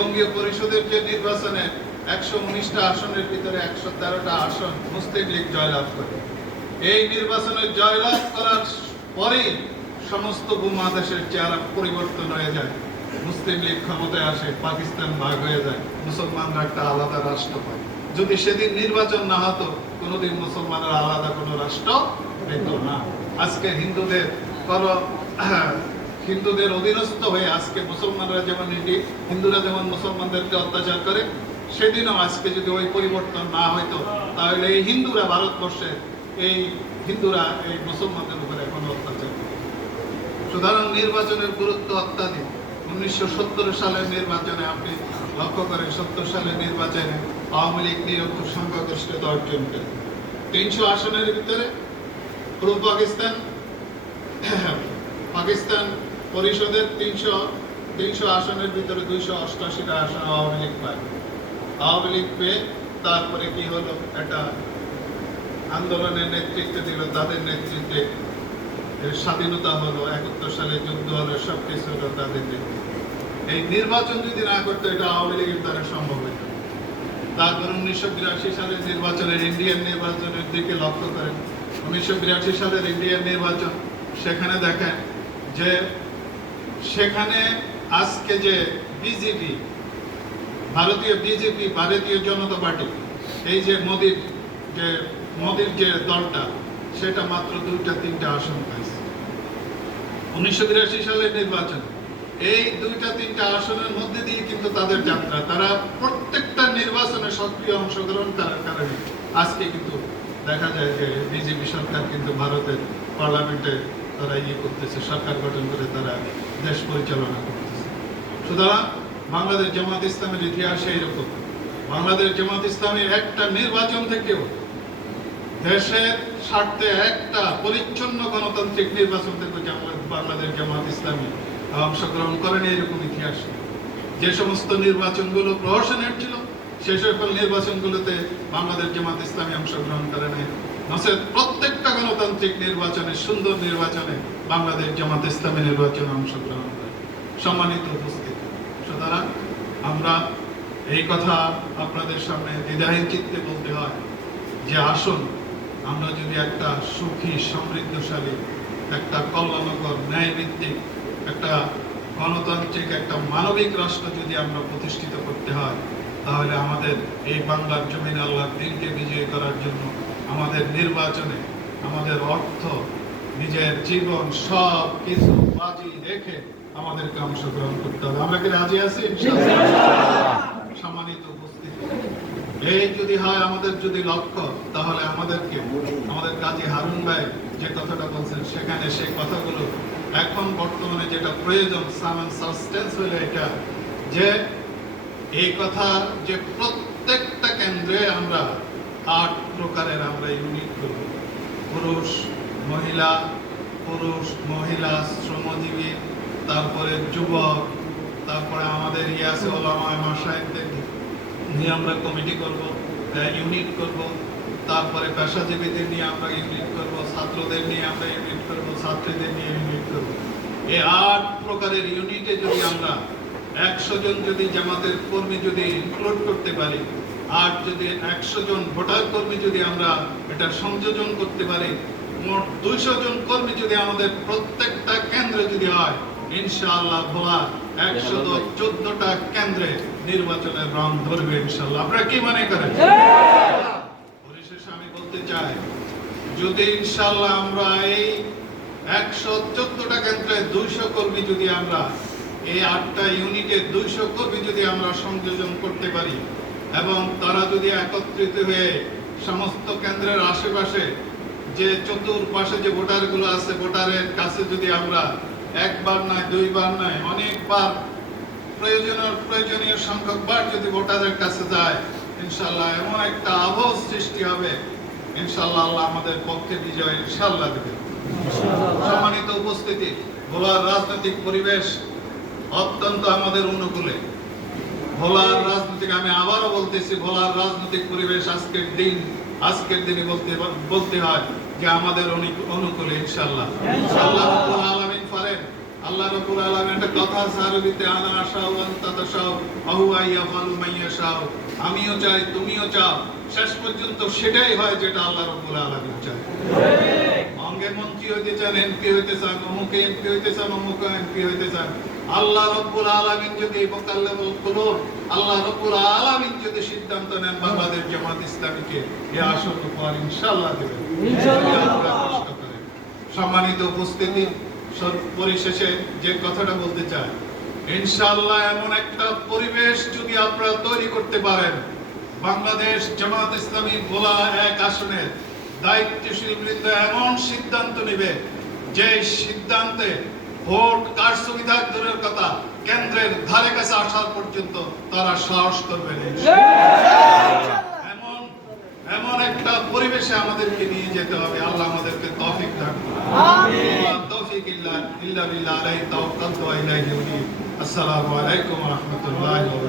বঙ্গীয় পরিষদের যে নির্বাচনে 119টা আসনের ভিতরে 113টা আসন মুসলিম লীগ জয়লাভ করে। এই নির্বাচনে জয়লাভ করার পরেই সমস্ত উপমহাদেশের চেহারা পরিবর্তন হয়ে যায়। মুসলিম লীগ ক্ষমতায় আসে, পাকিস্তান ভাগ হয়ে যায়, মুসলমানরা একটা আলাদা রাষ্ট্র পায়। যদি সেদিন নির্বাচন না হতো, কোনোদিন মুসলমানরা আলাদা কোনো রাষ্ট্র পেত না। আজকে হিন্দুদের অধীনস্থ হয়ে আজকে মুসলমানরা যেমন হিন্দুরা যেমন মুসলমানদেরকে অত্যাচার করে, সেদিনও আজকে যদি ওই পরিবর্তন না হইতো, তাহলে এই হিন্দুরা ভারতবর্ষে এই মুসলমানদের উপরে এখনো অত্যাচার করে। সুতরাং নির্বাচনের গুরুত্ব অত্যাধিক। 1970 সালের নির্বাচনে আপনি লক্ষ্য করেন, 70 সালের নির্বাচনে আওয়ামী লীগ নিয়ে খুব সংখ্যাগরিষ্ঠতা অর্জন করে 300 আসনের ভিতরে পূর্ব পাকিস্তান পরিষদের 300 আসনের ভিতরে 288টা আসন আওয়ামী লীগ পায়। আওয়ামী লীগ পেয়ে তারপরে কি হলো, একটা আন্দোলনের নেতৃত্ব দিল, তাদের নেতৃত্বে স্বাধীনতা হলো, 71 সালে যুদ্ধ হলো, সবকিছু হলো তাদের নেতৃত্বে। এই নির্বাচন যদি না করতো, এটা আওয়ামী লীগের দ্বারা সম্ভব হইত। তারপর 1982 সালের নির্বাচনের ইন্ডিয়ান নির্বাচনের দিকে লক্ষ্য করেন। 1982 সালের ইন্ডিয়ান নির্বাচন, সেখানে দেখেন যে সেখানে আজকে যে বিজেপি, ভারতীয় জনতা পার্টি, এই যে মোদির যে দলটা, সেটা মাত্র 2-3টা আসন পাইছে। 1982 সালের নির্বাচন, এই 2-3টা আসনের মধ্যে দিয়ে কিন্তু তাদের যাত্রা, তারা প্রত্যেকটা নির্বাচনে সক্রিয় অংশগ্রহণ করার কারণে আজকে কিন্তু দেখা যায় যে বিজেপি সরকার কিন্তু ভারতের পার্লামেন্টে তারা করতেছে, সরকার গঠন করে তারা দেশ পরিচালনা করতেছে। সুতরাং বাংলাদেশ জামাত ইসলামের ইতিহাসে এরকম, বাংলাদেশ জামাত ইসলামের একটা নির্বাচন থেকেও দেশের স্বার্থে একটা পরিচ্ছন্ন গণতান্ত্রিক নির্বাচন থেকে বাংলাদেশ জামাত ইসলামী অংশগ্রহণ করেনি, এরকম ইতিহাস। যে সমস্ত নির্বাচনগুলো প্রহসনের ছিল, সে সকল নির্বাচনগুলোতে বাংলাদেশ জামাত ইসলামী অংশগ্রহণ করে নাই। নচেত প্রত্যেকটা গণতান্ত্রিক নির্বাচনে, সুন্দর নির্বাচনে বাংলাদেশ জামাত ইসলামী নির্বাচনে অংশগ্রহণ করে। সম্মানিত উপস্থিতি, সুতরাং আমরা এই কথা আপনাদের সামনে দ্বিধাহীন চিত্তে বলতে হয় যে আসুন, আমরা যদি একটা সুখী, সমৃদ্ধশালী, একটা কল্যাণকর, ন্যায়ভিত্তিক, একটা গণতান্ত্রিক, একটা মানবিক রাষ্ট্র যদি আমরা প্রতিষ্ঠিত করতে হয়, তাহলে আমাদের এই বাংলার জমিন আল্লাহর দ্বীনকে বিজয়ী করার জন্য আমাদের নির্বাচনে আমাদের অর্থ, নিজের জীবন সব কিছু বাজি রেখে আমাদেরকে অংশগ্রহণ করতে হবে। আমরা কি রাজি আছি? সম্মানিত উপস্থিতি, এই যদি হয় আমাদের যদি লক্ষ্য, তাহলে আমাদের কাজী হারুন ভাই যে কথাটা বলছেন, সেখানে সেই কথাগুলো এখন বর্তমানে যেটা প্রয়োজন, সামান সাবস্টেন্স হলো এটা, যে এই কথা যে প্রত্যেকটা কেন্দ্রে আমরা 8 প্রকারের আমরা ইউনিট করব। পুরুষ মহিলা, শ্রমজীবী, তারপরে যুবক, তারপরে আমাদের ইয়াসে ওলামায়ে মাশায়েখদের নিয়ে আমরা কমিটি করব, ইউনিট করব। তারপরে পেশাজীবীদের নিয়ে আমরা ইউনিট করব, ছাত্রদের নিয়ে আমরা ইউনিট করব, ছাত্রীদের নিয়ে ইউনিট করব। এই 8 প্রকারের ইউনিটে যদি আমরা 100 জন যদি জামাতের কর্মী যদি ইনক্লুড করতে পারি, আর যদি 100 জন ভোটার কর্মী যদি আমরা এটা সংযোজন করতে পারি, মোট 200 জন কর্মী যদি আমাদের প্রত্যেকটা কেন্দ্রে যদি হয়, ইনশাআল্লাহ ভোলা 114টা কেন্দ্রে নির্বাচনের রং ধরবে ইনশাআল্লাহ। আপনারা কি মনে করেন? পরিশেষে আমি বলতে চাই, যদি ইনশাআল্লাহ আমরা এই 114টা কেন্দ্রে 200 কর্মী যদি আমরা, এই 8টা ইউনিটে 200 কর্মী যদি আমরা সংযোজন করতে পারি, এবং তারা যদি একত্রিত হয়ে সমস্ত কেন্দ্রের আশেপাশে যে চতুর্পাশে যে ভোটারগুলো আছে, ভোটারের কাছে যদি আমরা একবার নয়, 2বার নয়, অনেকবার প্রয়োজনীয় সংখ্যকবার যদি ভোটারের কাছে যায়, ইনশাআল্লাহ এমন একটা আবহ সৃষ্টি হবে, ইনশাআল্লাহ আল্লাহ আমাদের পক্ষে বিজয় ইনশাআল্লাহ দেবে। সম্মানিত উপস্থিতি, ভোলার রাজনৈতিক পরিবেশ অত্যন্ত আমাদের অনুকূলে। ভোলার রাজনৈতিক, আমি আবারও বলতেছি, ভোলার রাজনৈতিক পরিবেশ আজকের দিনে বলতে হয় যে আমাদের অনুকূলে ইনশাআল্লাহ। আল্লাহ রাব্বুল আলামিন পারেন আল্লাহ রাব্বুল আলামিন একটা কথা আছে আরবিতে, আনা আশাউ আনতা তাশাউ ওয়া ইয়াফালু মাইয়াশাউ। আমিও চাই, তুমিও চাও, শেষ পর্যন্ত সেটাই হয় যেটা আল্লাহ রাব্বুল আলামিন চায়। অঙ্গে মন্ত্রী হইতে চান, এমপি হইতে চান, অমুকে এমপি হইতে চান, অমুকে এমপি হইতে চান, আল্লাহ রাব্বুল আলামিন যদি মুকাল্লিমুল কুলুব, আল্লাহ রাব্বুল আলামিন যদি সিদ্ধান্ত নেন বাংলাদেশ জামাত ইসলামীকে এই আসন উপহার ইনশাআল্লাহ দেবেন। ইনশাআল্লাহ। সম্মানিত উপস্থিতি, পরিশেষে যে কথাটা বলতে চাই, ইনশাআল্লাহ এমন একটা পরিবেশ যদি আপনারা তৈরি করতে পারেন, বাংলাদেশ জামাত ইসলামী ভোলা এক আসনের দায়িত্বশীল বৃন্দ এমন সিদ্ধান্ত নেবে যে সিদ্ধান্তে ভোট কারচুপি দূরের কথা, কেন্দ্রের ধারে কাছে আসার পর্যন্ত তারা সাহস করবে না। এমন একটা পরিবেশে আমাদেরকে নিয়ে যেতে হবে। আল্লাহ আমাদেরকে তৌফিক দান করুন। আমিন। তৌফিক ইল্লা বিল্লাহ আলাইহি তাওয়াক্কালতু ওয়া ইলাইহি উনীব। আসসালামু আলাইকুম ওয়া রাহমাতুল্লাহি ওয়া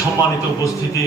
সম্মানিত উপস্থিতি,